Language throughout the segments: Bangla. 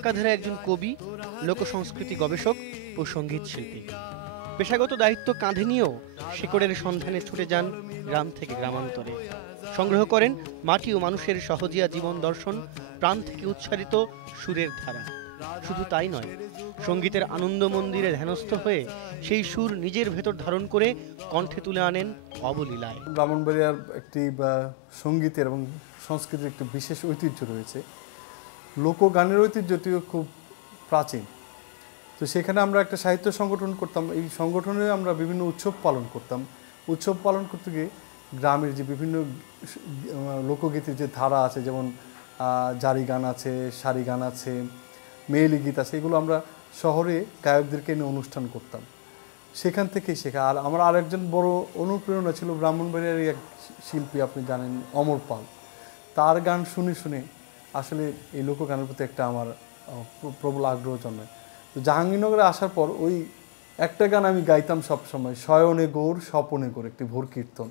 একাধারে একজন কবি, লোকসংস্কৃতি গবেষক ও সঙ্গীত শিল্পী। পেশাগত দায়িত্ব কাঁধে নিয়েও শেকড়ের সন্ধানে ছুটে যান গ্রাম থেকে গ্রামান্তরে। সংগ্রহ করেন মাটি ও মানুষের সহজিয়া জীবন দর্শন, প্রাণ থেকে উচ্চারিত সুরের ধারা। শুধু তাই নয়, সঙ্গীতের আনন্দ মন্দিরে ধ্যানস্থ হয়ে সেই সুর নিজের ভেতর ধারণ করে কণ্ঠে তুলে আনেন অবলীলায়। ব্রাহ্মণবাড়িয়ার একটি সঙ্গীতের এবং সংস্কৃতির একটি বিশেষ ঐতিহ্য রয়েছে। লোকগানের ঐতিহ্যটিও খুব প্রাচীন। তো সেখানে আমরা একটা সাহিত্য সংগঠন করতাম। এই সংগঠনে আমরা বিভিন্ন উৎসব পালন করতাম। উৎসব পালন করতে গিয়ে গ্রামের যে বিভিন্ন লোকগীতির যে ধারা আছে, যেমন জারি গান আছে, সারি গান আছে, মেয়েলি গীত আছে, এগুলো আমরা শহরে গায়কদেরকে এনে অনুষ্ঠান করতাম। সেখান থেকেই শেখা। আর আমার আরেকজন বড় অনুপ্রেরণা ছিল ব্রাহ্মণবাড়িয়ার এক শিল্পী, আপনি জানেন, অমর পাল। তার গান শুনে শুনে আসলে এই লোকগানের প্রতি একটা আমার প্রবল আগ্রহ জন্মায়। তো জাহাঙ্গীরনগরে আসার পর ওই একটা গান আমি গাইতাম সবসময়, শয়নে গৌর স্বপনে গৌর, একটি ভোর কীর্তন।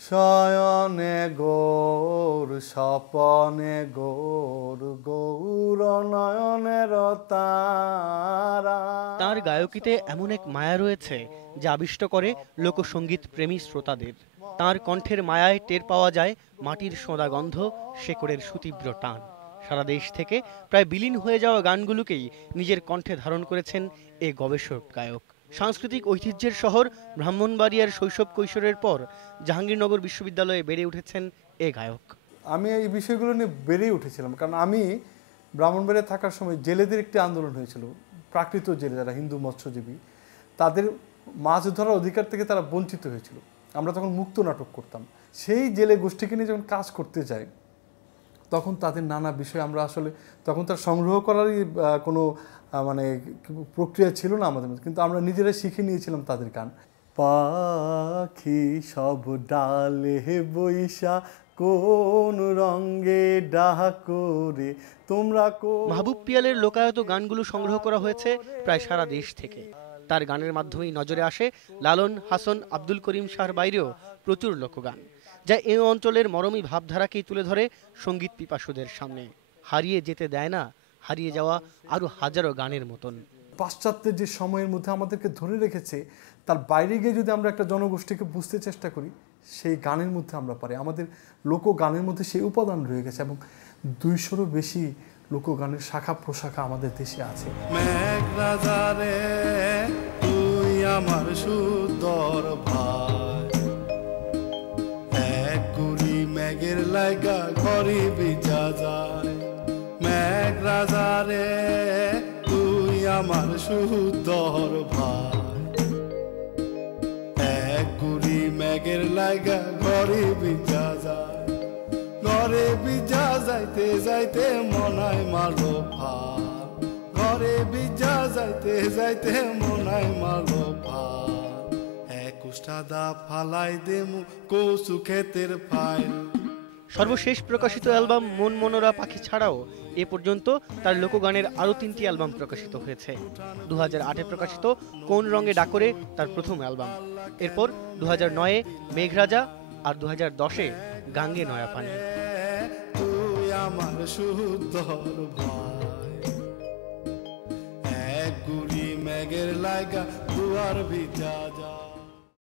শয়নে গৌর স্বপনে গৌর, গৌর নয়নের তারা। তাঁর গায়কিতে এমন এক মায়া রয়েছে যা আবিষ্ট করে লোকসঙ্গীত প্রেমী শ্রোতাদের। তাঁর কণ্ঠের মায়ায় টের পাওয়া যায় মাটির সোঁদা গন্ধ, শেকড়ের সুতীব্র টান। সারা দেশ থেকে প্রায় বিলীন হয়ে যাওয়া গানগুলোকেই নিজের কণ্ঠে ধারণ করেছেন এ গবেষক গায়ক। সাংস্কৃতিক ঐতিহ্যের শহর ব্রাহ্মণবাড়িয়ার শৈশব কৈশোরের পর জাহাঙ্গীরনগর বিশ্ববিদ্যালয়ে বেড়ে উঠেছেন এ গায়ক। আমি এই বিষয়গুলো নিয়ে বেড়েই উঠেছিলাম, কারণ আমি ব্রাহ্মণবাড়িয়া থাকার সময় জেলেদের একটি আন্দোলন হয়েছিল। প্রাকৃত জেলে, যারা হিন্দু মৎস্যজীবী, তাদের মাছ ধরার অধিকার থেকে তারা বঞ্চিত হয়েছিল। আমরা তখন মুক্ত নাটক করতাম। সেই জেলে গোষ্ঠীকে নিয়ে যখন কাজ করতে যাই, তখন তাদের নানা বিষয় আমরা আসলে, তখন তার সংগ্রহ করারই কোনো প্রক্রিয়া ছিল না আমাদের মধ্যে, কিন্তু আমরা নিজেরাই শিখে নিয়েছিলাম তাদের গান। পাখি সব ডালে বৈশা কোন রঙে ডাক করে তোমরা। মাহবুব পিয়ালের লোকায়ত গানগুলো সংগ্রহ করা হয়েছে প্রায় সারা দেশ থেকে। তার গানের মাধ্যমেই নজরে আসে লালন, হাসন, আব্দুল করিম শাহর বাইরেও প্রচুর লোকগান, যা এই অঞ্চলের মরমী ভাবধারাকেই তুলে ধরে সঙ্গীত পিপাসুদের সামনে। হারিয়ে যেতে দেয় না হারিয়ে যাওয়া আরো হাজারো গানের মতন। পাশ্চাত্যের যে সময়ের মধ্যে আমাদেরকে ধরে রেখেছে, তার বাইরে গিয়ে যদি আমরা একটা জনগোষ্ঠীকে বুঝতে চেষ্টা করি, সেই গানের মধ্যে আমরা পারি। আমাদের লোকগানের মধ্যে সেই উপাদান রয়ে গেছে, এবং 200-রও বেশি লোকগানের শাখা প্রশাখা আমাদের দেশে আছে। মেঘরাজারে তুই আমার সুন্দর ভাই, এক গুড়ি মেঘের লাগা ঘরে ভিজা যায়। মেঘরাজারে তুই আমার সুন্দর ভাই, এক গুড়ি মেঘের লাগা ঘরে ভিজা যায়। ঘরে ভিজা যাইতে যাইতে মনায় মালো ভাই, ঘরে ভিজা যাইতে যাইতে মনায় মালো ভাই। একুশটা দা ফালাই দেমু কৌসু ক্ষেতের ফাইল। সর্বশেষ প্রকাশিত অ্যালবাম মন মনোরা পাখি ছাড়াও এ পর্যন্ত তার লোকগানের আরও 3টি অ্যালবাম প্রকাশিত হয়েছে। 2008-এ প্রকাশিত কোন রঙে ডাকরে তার প্রথম অ্যালবাম। এরপর 2009-এ মেঘরাজা, আর 2010-এ গাঙ্গে নয়া পানি। তুই আমার সুন্দর ভাই, এক গুড়ি মেঘের লাগা দুয়ার ভিজা যায়।